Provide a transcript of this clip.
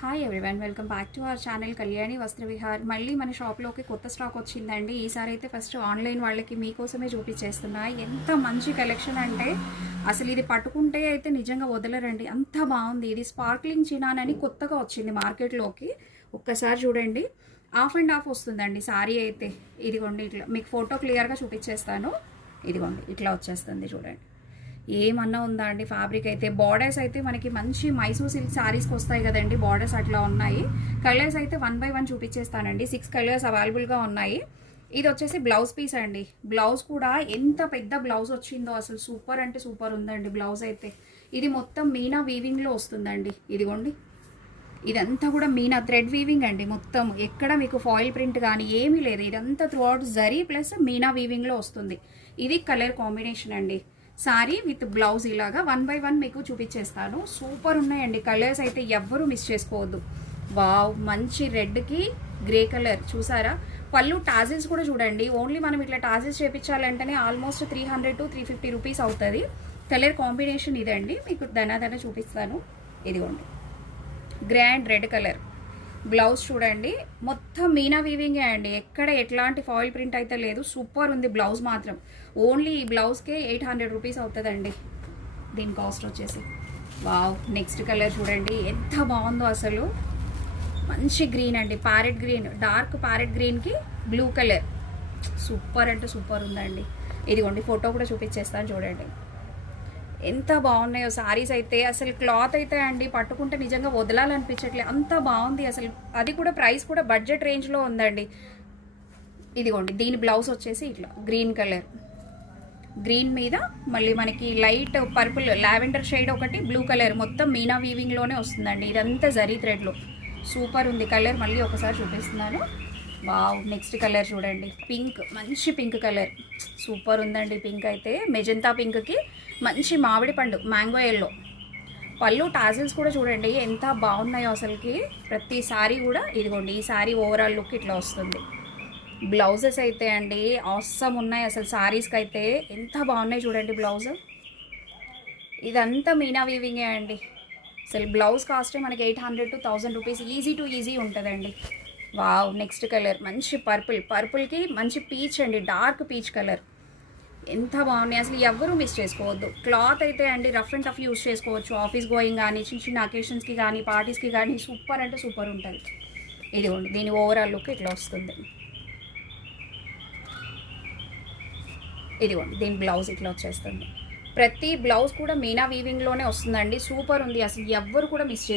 Hi everyone, welcome back to our channel Kalyani వస్త్ర విహార్. మళ్ళీ మన షాప్లోకి కొత్త స్టాక్ వచ్చిందండి. ఈసారి అయితే ఫస్ట్ ఆన్లైన్ వాళ్ళకి మీకోసమే చూపించేస్తున్నా. ఎంత మంచి కలెక్షన్ అంటే అసలు ఇది పట్టుకుంటే అయితే నిజంగా వదలరండి, అంత బాగుంది. ఇది స్పార్క్లింగ్ చినాన్ అని కొత్తగా వచ్చింది మార్కెట్లోకి. ఒక్కసారి చూడండి, హాఫ్ అండ్ హాఫ్ వస్తుందండి సారీ అయితే. ఇదిగోండి, ఇట్లా మీకు ఫోటో క్లియర్గా చూపించేస్తాను. ఇదిగోండి, ఇట్లా వచ్చేస్తుంది చూడండి. ఏమన్నా ఉందా అండి ఫ్యాబ్రిక్ అయితే. బార్డర్స్ అయితే మనకి మంచి మైసూర్ సిల్క్ శారీస్కి వస్తాయి కదండి, బార్డర్స్ అట్లా ఉన్నాయి. కలర్స్ అయితే 1 by 1 చూపించేస్తానండి. 6 కలర్స్ అవైలబుల్గా ఉన్నాయి. ఇది వచ్చేసి బ్లౌజ్ పీస్ అండి. బ్లౌజ్ కూడా ఎంత పెద్ద బ్లౌజ్ వచ్చిందో, అసలు సూపర్ అంటే సూపర్ ఉందండి బ్లౌజ్ అయితే. ఇది మొత్తం మీనా వీవింగ్లో వస్తుందండి. ఇదిగోండి, ఇదంతా కూడా మీనా థ్రెడ్ వీవింగ్ అండి. మొత్తం ఎక్కడ మీకు ఫాయిల్ ప్రింట్ కానీ ఏమీ లేదు. ఇదంతా throughout zari plus meena వీవింగ్లో వస్తుంది. ఇది కలర్ కాంబినేషన్ అండి. సారీ విత్ బ్లౌజ్ ఇలాగా 1 by 1 మీకు చూపించేస్తాను. సూపర్ ఉన్నాయండి కలర్స్ అయితే, ఎవ్వరూ మిస్ చేసుకోవద్దు. వావ్, మంచి రెడ్కి గ్రే కలర్ చూసారా. పళ్ళు టాజిల్స్ కూడా చూడండి. ఓన్లీ మనం ఇట్లా టాజిల్స్ చేయించాలంటేనే ఆల్మోస్ట్ 300 to 350 రూపీస్ అవుతుంది. కలర్ కాంబినేషన్ ఇదండి. మీకు దన చూపిస్తాను. ఇదిగోండి, గ్రాండ్ రెడ్ కలర్. బ్లౌజ్ చూడండి, మొత్తం మీనా వీవింగే అండి. ఎక్కడ ఎట్లాంటి ఫాయిల్ ప్రింట్ అయితే లేదు. సూపర్ ఉంది బ్లౌజ్ మాత్రం. ఓన్లీ ఈ బ్లౌజ్కే 800 రూపీస్ అవుతుందండి దీని కాస్ట్ వచ్చేసి. వావ్, నెక్స్ట్ కలర్ చూడండి ఎంత బాగుందో అసలు. మంచి గ్రీన్ అండి, ప్యారెట్ గ్రీన్, డార్క్ ప్యారెట్ గ్రీన్కి బ్లూ కలర్. సూపర్ అంటే సూపర్ ఉందండి. ఇదిగోండి, ఫోటో కూడా చూపించేస్తాను చూడండి ఎంత బాగున్నాయో సారీస్ అయితే. అసలు క్లాత్ అయితే అండి పట్టుకుంటే నిజంగా వదలాలనిపించట్లే, అంత బాగుంది అసలు. అది కూడా ప్రైస్ కూడా బడ్జెట్ రేంజ్లో ఉందండి. ఇదిగోండి, దీని బ్లౌజ్ వచ్చేసి ఇట్లా గ్రీన్ కలర్, గ్రీన్ మీద మళ్ళీ మనకి లైట్ పర్పుల్ లావెండర్ షేడ్ ఒకటి, బ్లూ కలర్, మొత్తం మీనా వీవింగ్లోనే వస్తుందండి. ఇదంతా జరీ థ్రెడ్లో. సూపర్ ఉంది కలర్. మళ్ళీ ఒకసారి చూపిస్తున్నాను. వావ్, నెక్స్ట్ కలర్ చూడండి, పింక్, మంచి పింక్ కలర్. సూపర్ ఉందండి పింక్ అయితే. మెజంతా పింక్కి మంచి మామిడి పండు మ్యాంగో ఎల్లో. పళ్ళు టాజిల్స్ కూడా చూడండి ఎంత బాగున్నాయో అసలుకి. ప్రతి సారీ కూడా ఇదిగోండి, ఈ సారీ ఓవరాల్ లుక్ ఇట్లా వస్తుంది. బ్లౌజెస్ అయితే అండి ఆసమ్ ఉన్నాయి అసలు. సారీస్కి అయితే ఎంత బాగున్నాయి చూడండి బ్లౌజ్. ఇదంతా మీనా వీవింగే అండి. అసలు బ్లౌజ్ కాస్టే మనకి 800 to 1000 రూపీస్ ఈజీ ఉంటుందండి. వావ్, నెక్స్ట్ కలర్ మంచి పర్పుల్కి మంచి పీచ్ అండి, డార్క్ పీచ్ కలర్. ఎంత బాగున్నాయి అసలు, ఎవ్వరూ మిస్ చేసుకోవద్దు. క్లాత్ అయితే అండి రఫ్ అండ్ టఫ్ యూస్ చేసుకోవచ్చు. ఆఫీస్ గోయింగ్ కానీ, చిన్న అకేషన్స్కి కానీ, పార్టీస్కి కానీ సూపర్ అంటే సూపర్ ఉంటుంది. ఇదిగోండి, దీని ఓవరాల్ లుక్ ఇట్లా వస్తుంది. ఇదిగోండి, దీని బ్లౌజ్ ఇట్లా వచ్చేస్తుంది. ప్రతి బ్లౌజ్ కూడా మీనా వీవింగ్లోనే వస్తుందండి. సూపర్ ఉంది అసలు, ఎవ్వరు కూడా మిస్